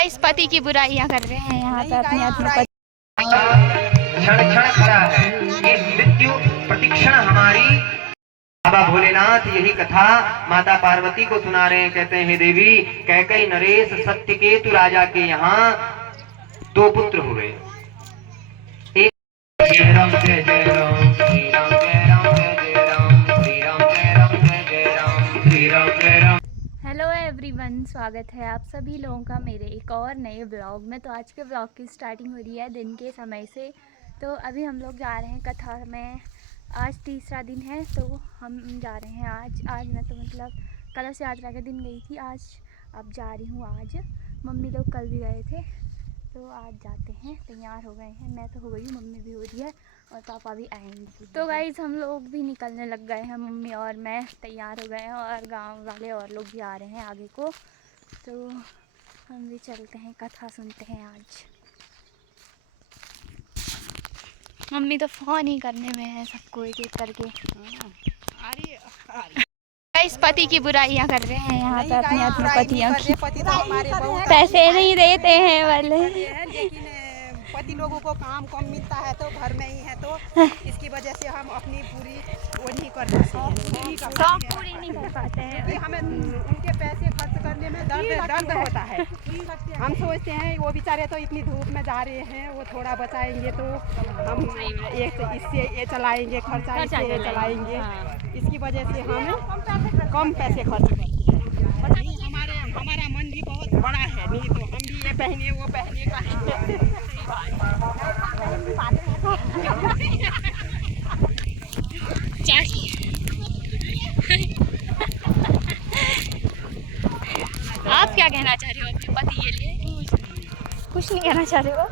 इस पति की बुराइयां कर रहे हैं यहाँ पे अपने अपने क्षण क्षण खड़ा है ये मृत्यु प्रतिक्षण हमारी। बाबा भोलेनाथ यही कथा माता पार्वती को सुना रहे हैं। कहते हैं हे देवी, कैकई नरेश सत्यकेतु राजा के यहाँ 2 पुत्र हुए। एक जय राम जय जय राम, श्री राम जय राम जय जय राम, श्री राम जय राम जय जय राम, श्री राम जय राम। हेलो एवरीवन, स्वागत है आप सभी लोगों का मेरे एक और नए ब्लॉग में। तो आज के ब्लॉग की स्टार्टिंग हो रही है दिन के समय से। तो अभी हम लोग जा रहे हैं कथा में। आज तीसरा दिन है तो हम जा रहे हैं आज मैं तो मतलब कलश यात्रा के दिन गई थी, आज अब जा रही हूँ। आज मम्मी लोग कल भी गए थे तो आज जाते हैं। तैयार हो गए हैं, मैं तो हो गई हूँ, मम्मी भी हो रही है और पापा भी आएंगे। तो गाइस हम लोग भी निकलने लग गए हैं, मम्मी और मैं तैयार हो गए हैं और गांव वाले और लोग भी आ रहे हैं आगे को। तो हम भी चलते हैं, कथा सुनते हैं आज। मम्मी तो फ़ोन ही करने में है सबको एक एक करके। इस पति की बुराइयां कर रहे हैं यहाँ पे अपने अपने पतियों की। पति तो हमारे बहुत पैसे नहीं देते हैं वाले, लेकिन पति लोगों को काम कम मिलता है तो घर में ही है, तो इसकी वजह से हम अपनी पूरी वो नहीं कर पाते, शौक पूरी नहीं कर पाते हैं। हमें उनके पैसे खर्च करने में दर्द होता है। हम सोचते हैं वो बेचारे तो इतनी धूप में जा रहे हैं, वो थोड़ा बचाएंगे तो हम एक इससे ये चलाएंगे, खर्चा इससे ये चलाएंगे। इसकी वजह से हम कम पैसे खर्च करते हैं। हमारा मन भी बहुत बड़ा है, नहीं तो हम भी ये पहने वो पहने का आप क्या कहना चाह रहे हो अपने पति के लिए? कुछ नहीं कहना चाह रहे हो?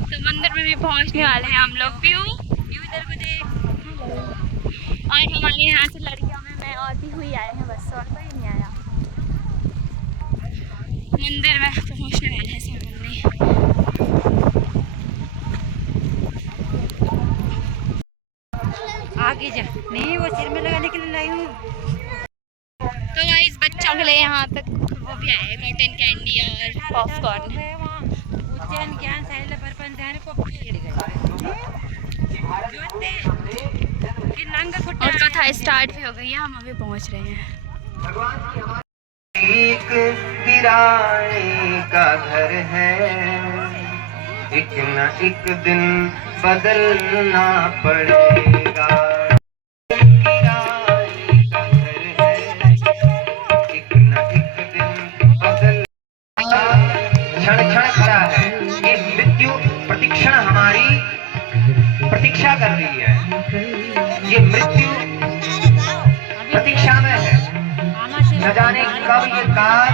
तो मंदिर में भी पहुंचने वाले हैं हम लोग भी। इधर को देख, और हमारे यहाँ से लड़कियों में मैं और भी हुई आए हैं, बस और कोई नहीं आया। मंदिर में पहुंचने वाले हैं सब मम्मी। आगे जा नहीं, वो सिर में लगाने के लिए लाई हूँ। तो गाइस बच्चों के लिए यहाँ पे वो भी आए, कॉटन कैंडी और पॉपकॉर्न। उज्जैन ज्ञान साहिल परपन ध्यान को और कथा स्टार्ट भी हो गई है, हम अभी पहुँच रहे हैं। एक किराए का घर है, एक न एक दिन बदलना पड़ेगा। किराए का घर है, एक न एक दिन बदलना। क्षण क्षण खड़ा है ये मृत्यु प्रतिक्षण हमारी प्रतीक्षा कर रही है। ये मृत्यु प्रतीक्षा में है, न जाने कब ये काल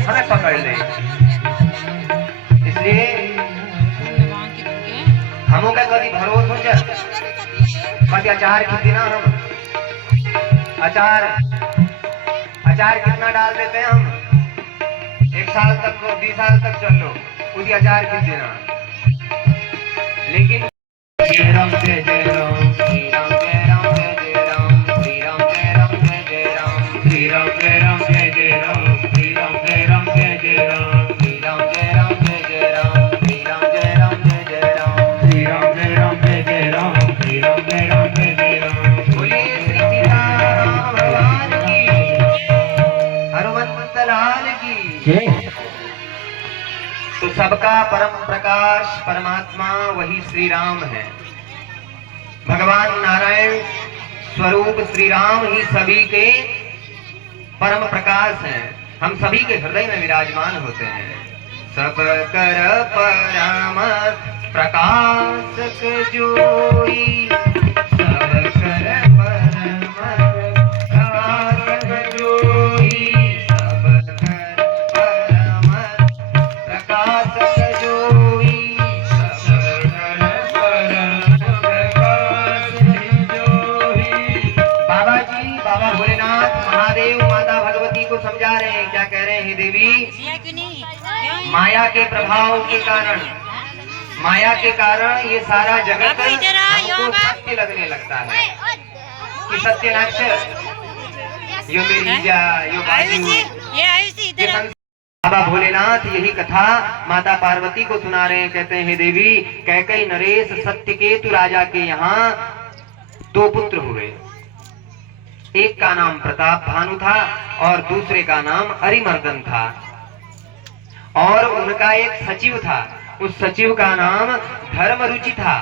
हमें पकड़ ले। इसलिए हमों का कभी भरोसा हो जाए। कभी अचार की बिना हम अचार कितना डाल देते हैं हम, 1 साल तक 20 साल तक चल लो उसी अचार की बिना। लेकिन जय राम जय जय राम, श्री राम जय राम जय जय राम, श्री राम जय राम जय जय राम, श्री राम जय राम जय जय राम, श्री राम जय राम जय जय राम, श्री राम जय राम जय जय राम, श्री राम जय राम जय जय राम, श्री राम जय राम जय जय राम, श्री राम जय राम जय जय राम। बोलिए श्री सीताराम भगवान की, हनुमंत लाल की जय। तो सबका परम प्रकाश परमात्मा वही श्री राम है। भगवान नारायण स्वरूप श्री राम ही सभी के परम प्रकाश हैं। हम सभी के हृदय में विराजमान होते हैं। सब कर परम प्रकाशक जोई, सब कर परम प्रकाशक जोई, सब कर परम प्रकाशक जोई, सब कर परम प्रकाशक जोई। बाबा भोलेनाथ महादेव माता भगवती को समझा रहे हैं। क्या कह रहे हैं? देवी, माया के प्रभाव के कारण, माया के कारण ये सारा जगत हमको सत्य लगने लगता है कि सत्य यो मेरी जा, यो बाजू, ये बाबा भोलेनाथ यही कथा माता पार्वती को सुना रहे हैं। कहते हैं, हे देवी, कैकई नरेश सत्यकेतु राजा के यहाँ 2 पुत्र हुए। एक का नाम प्रताप भानु था और दूसरे का नाम अरिमर्दन था। और उनका एक सचिव था, उस सचिव का नाम धर्मरुचि था।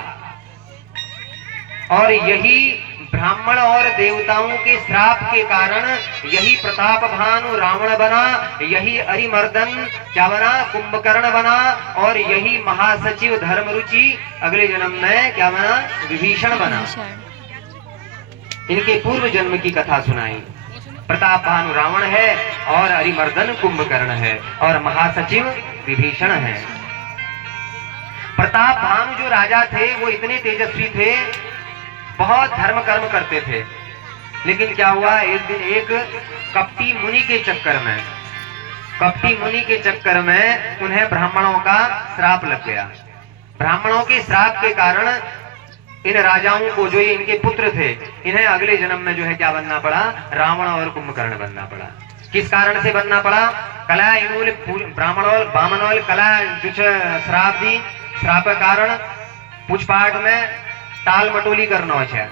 और यही ब्राह्मण और देवताओं के श्राप के कारण यही प्रताप भानु रावण बना, यही अरिमर्दन क्या बना, कुंभकर्ण बना, और यही महासचिव धर्मरुचि अगले जन्म में क्या बना, विभीषण बना। इनके पूर्व जन्म की कथा सुनाई। प्रताप भानु रावण है और अरिमर्दन कुंभकर्ण है और महासचिव विभीषण है। प्रताप भानु जो राजा थे वो इतने तेजस्वी थे, बहुत धर्म कर्म करते थे। लेकिन क्या हुआ, एक दिन एक कपटी मुनि के चक्कर में उन्हें ब्राह्मणों का श्राप लग गया। ब्राह्मणों के श्राप के कारण इन राजाओं को, जो ये इनके पुत्र थे, इन्हें अगले जन्म में जो है क्या बनना पड़ा, रावण और कुंभकर्ण बनना पड़ा। किस कारण से बनना पड़ा, कला इनूल ब्राह्मणोल बामनोल कला जो श्राप दी, श्राप के कारण पूछपाठ में टाल मटोली करना है,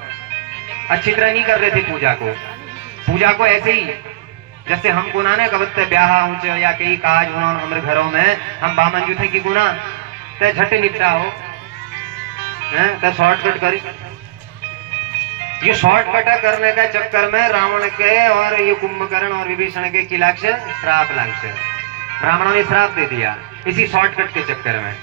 अच्छी तरह नहीं कर रहे थे पूजा को ऐसे ही जैसे हम गुना ने कबत ब्याह ऊंच या कई काज होना हमारे घरों में हम बामन जो थे कि गुना ते झट निपटा हो ते शॉर्टकट करी। ये शॉर्टकट करने का चक्कर में रावण के और ये कुंभकर्ण और विभीषण के किलाक्ष श्राप लाक्ष ब्राह्मणों ने श्राप दे दिया इसी शॉर्टकट के चक्कर में।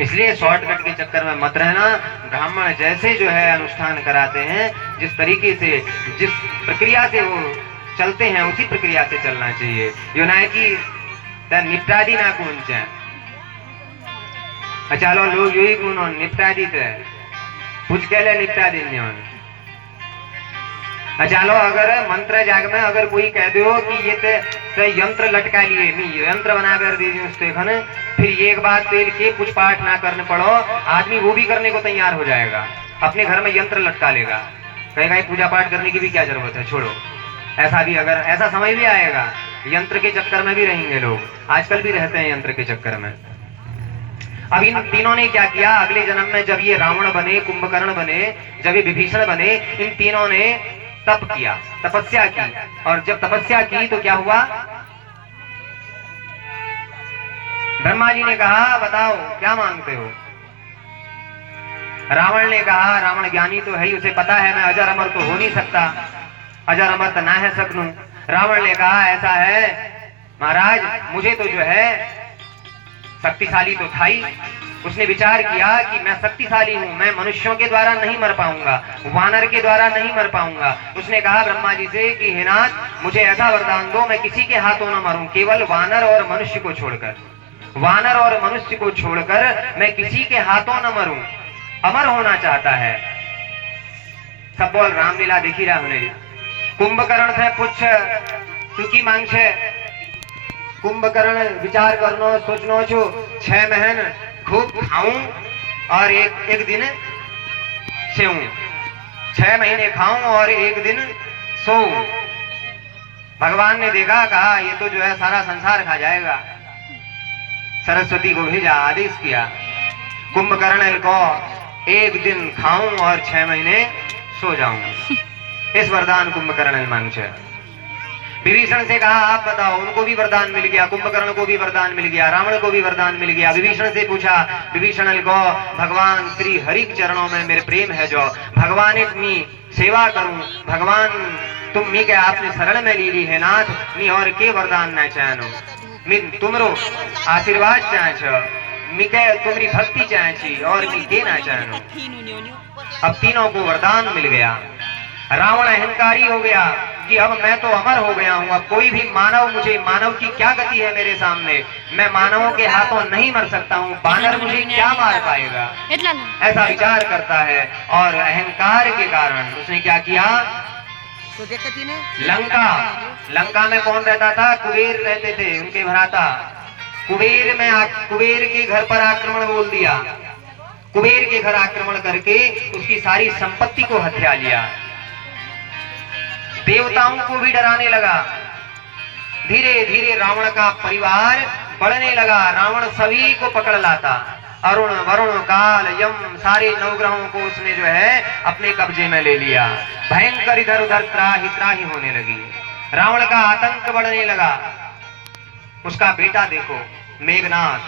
इसलिए शॉर्टकट के चक्कर में मत रहना। ब्राह्मण जैसे जो है अनुष्ठान कराते हैं, जिस तरीके से जिस प्रक्रिया से वो चलते हैं उसी प्रक्रिया से चलना चाहिए। यो ना कि निपटा दी ना कौन चाहे चलो लोग यही कौन निपटा दी थे कुछ के लिए निपटा देंगे। चलो अगर मंत्र जाग में अगर कोई कह दो कि ये ते यंत्र लटका लिए नहीं यंत्र बना कर दे उससे खन फिर एक बात तेल के कुछ पाठ ना करने पड़ो, आदमी वो भी करने को तैयार हो जाएगा, अपने घर में यंत्र लटका लेगा, कहेगा पूजा पाठ करने की भी क्या जरूरत है, छोड़ो। ऐसा भी अगर ऐसा समय भी आएगा, यंत्र के चक्कर में भी रहेंगे लोग, आजकल भी रहते हैं यंत्र के चक्कर में। अब इन तीनों ने क्या किया, अगले जन्म में जब ये रावण बने, कुंभकर्ण बने, जब ये विभीषण बने, इन तीनों ने तप किया, तपस्या की। और जब तपस्या की तो क्या हुआ, ब्रह्मा जी ने कहा बताओ क्या मांगते हो। रावण ने कहा, रावण ज्ञानी तो है ही, उसे पता है मैं अजर अमर तो हो नहीं सकता, अजर अमर तो ना है सकूं। रावण ने कहा ऐसा है महाराज, मुझे तो जो है शक्तिशाली तो था ही। उसने विचार किया कि मैं शक्तिशाली हूँ, मैं मनुष्यों के द्वारा नहीं मर पाऊंगा, वानर के द्वारा नहीं मर पाऊंगा। उसने कहा ब्रह्मा जी से कि हे नाथ मुझे ऐसा वरदान दो, मैं किसी के हाथों न मरूं, केवल वानर और मनुष्य को छोड़कर, वानर और मनुष्य को छोड़कर मैं किसी के हाथों न मरूं, अमर होना चाहता है। सब बोल रामलीला देखी रहा हमने। कुंभकर्ण से पूछ तू की मांग छे। कुंभकर्ण विचार करनो सोचनो छो 6 महीने खूब खाऊं और एक दिन सोऊं, 6 महीने खाऊं और एक दिन सोऊं। भगवान ने देखा, कहा ये तो जो है सारा संसार खा जाएगा। सरस्वती को भेजा, आदेश किया कुंभकर्ण को एक दिन खाऊं और 6 महीने सो जाऊं। इस वरदान कुंभकर्ण मांग छे। विभीषण से कहा आप बताओ, उनको भी वरदान मिल गया, कुंभकर्ण को भी वरदान मिल गया, रावण को भी वरदान मिल गया। विभीषण से पूछा, विभीषण को भगवान श्री हरि के चरणों में मेरे प्रेम है, जो भगवान मी सेवा करूं, भगवान तुम मी के आपने शरण में ली है नाथ, मी और के वरदान ना चाहनो, मी तुमरो आशीर्वाद चाहे, मी के तुम्हारी भक्ति चाहे और मी देना चाहनो। अब तीनों को वरदान मिल गया। रावण अहंकारी हो गया कि अब मैं तो अमर हो गया हूँ, अब कोई भी मानव मुझे, मानव की क्या गति है मेरे सामने, मैं मानवों के हाथों नहीं मर सकता हूँ, वानर मुझे क्या मार पाएगा, ऐसा विचार करता है। और अहंकार के कारण उसने क्या किया, लंका में कौन रहता था, कुबेर रहते थे, उनके भ्राता। कुबेर के घर पर आक्रमण बोल दिया, कुबेर के घर आक्रमण करके उसकी सारी संपत्ति को हथिया लिया। देवताओं को भी डराने लगा। धीरे धीरे रावण का परिवार बढ़ने लगा। रावण सभी को पकड़ लाता। अरुण वरुण काल यम सारे नवग्रहों को उसने जो है अपने कब्जे में ले लिया। भयंकर इधर उधर त्राही त्राही होने लगी। रावण का आतंक बढ़ने लगा। उसका बेटा देखो मेघनाथ।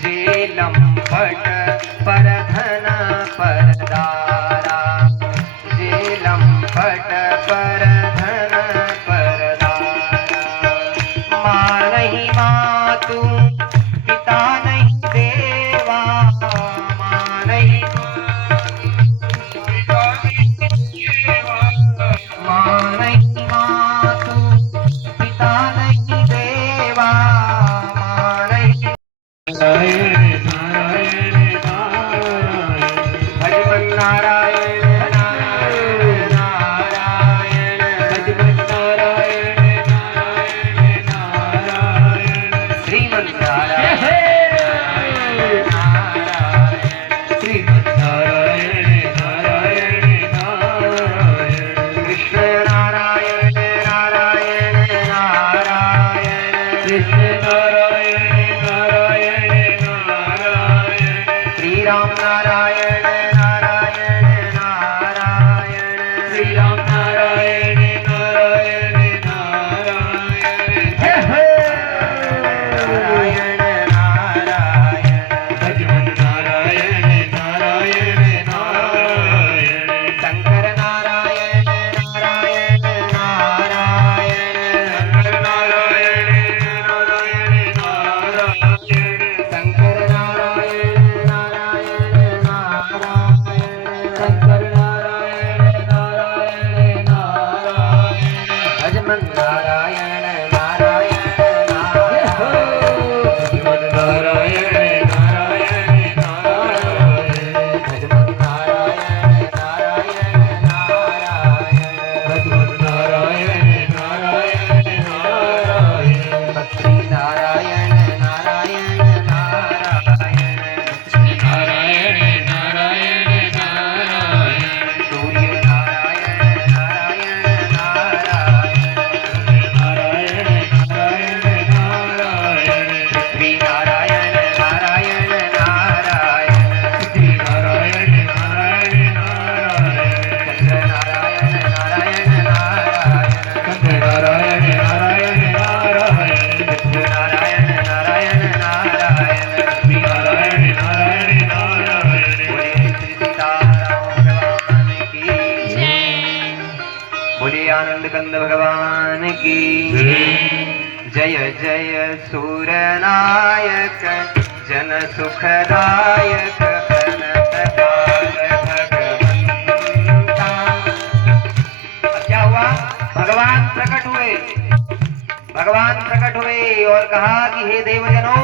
जेलम पट पर धन परदारा, जेलम पट पर धन परदारा। माँ नहीं मातु पिता नहीं देवा, माँ नहीं माँ नहीं मातु पिता नहीं देवा, माँ नहीं नारायण नारायण भजमन नारायण नारायण नारायण भजमन नारायण नारायण नारायण श्रीमन नारायण नारायण श्रीमन नारायण नारायण नारायण कृष्ण नारायण नारायण नारायण कृष्ण राम नारायण नारायण नारायण श्री राम नारायण नारायण नारायण नारायण नारायण भजमन नारायण नारायण नारायण शंकर नारायण नारायण नारायण शंकर नारायण नारायण नारायण शंकर नारायण शंकर नारायण नारायण नारायण भजमन नारायण नारायण नारायण भजमन नारायण नारायण नारायण भजमन नारायण नारायण नारायण भजमन नारायण नारायण नारायण भक्ति नारायण नारायण नारायण लक्ष्मी नारायण नारायण नारायण सूर्य नारायण नारायण नारायण नारायण नारायण नारायण पृथ्वी नारायण नारायण नारायण पृथ्वी नारायण नारायण नारायण चंद्र नारायण नारायण नारायण चंद्र नारायण नारायण नारायण पृथ्वी नारायण नारायण नारायण पृथ्वी नारायण नारायण नारायण बोले श्री सीताराम भगवान की बोले आनंद कंद भगवान की जय जय सूरनायक जन सुखदायक अनंत काल भगवंता। अब क्या हुआ? भगवान प्रकट हुए। भगवान प्रकट हुए और कहा कि हे देवजनों,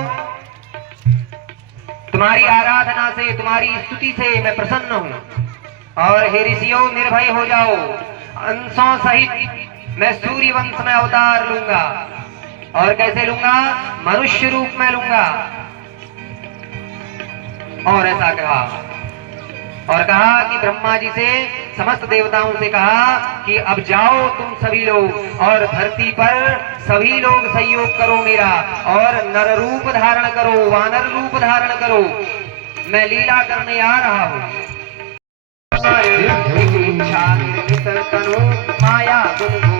तुम्हारी आराधना से तुम्हारी स्तुति से मैं प्रसन्न हूँ। और हे ऋषियों निर्भय हो जाओ, अंशों सहित मैं सूर्य वंश में अवतार लूंगा। और कैसे लूंगा? मनुष्य रूप में लूंगा। और ऐसा कहा और कहा कि ब्रह्मा जी से समस्त देवताओं से कहा कि अब जाओ तुम सभी लोग और धरती पर सभी लोग सहयोग करो मेरा और नर रूप धारण करो, वानर रूप धारण करो। मैं लीला करने आ रहा हूँ। माया गुण